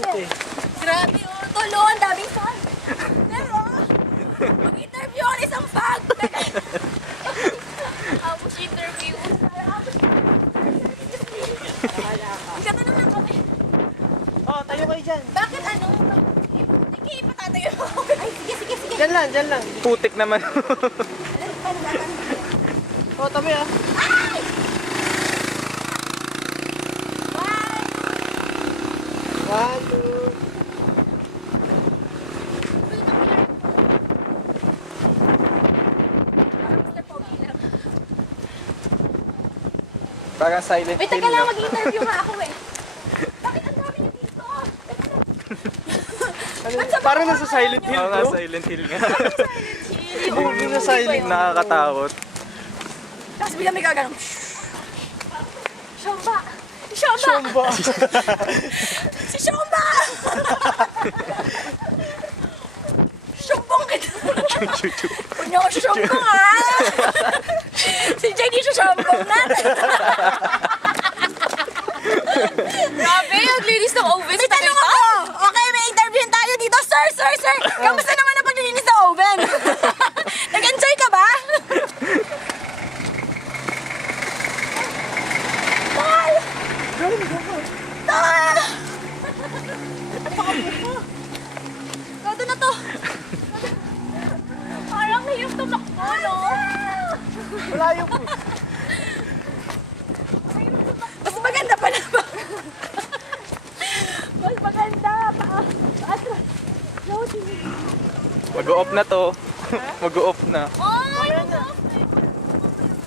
Abot eh. Grabe, oh. Tulo, ang daming fag. Pero, mag-interview ako ng isang fag. Tapos interview. Ganda naman kami. Oh, tayo kayo dyan. Bakit ano? Sige, patatayo ako. Ay, sige. Dyan lang. Putik naman. Oh, tabi ah. Ay! One, two. Parang silent Wait, film, taga lang, no? mag-interview nga ako eh. Bakit ang dami niyo dito? Parang nasa Silent Hill, Oo nga, bro. silent hill nga. Hindi na silent. Nakakatakot. Tapos bigla may gaganong. Shomba! Shomba. Si Shomba! Shombong kita! Punya ko shombong ha! Si Jenny siya shombong natin! Grabe, ang linis ng oven. May tanong ako! Okay, may interview tayo dito. Sir! Kamusta naman ang paglilinis ng oven? Nag-enjoy ka ba? Tal! Tal! Gado na to. Parang hirap tumakbo, no? Malayo po. Mas maganda pa naman. Mas maganda pa. Atras. Mag-o-off na to. Mag-o-off na. Ay!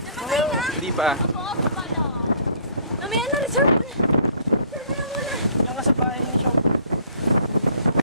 Namatay na. Hindi pa.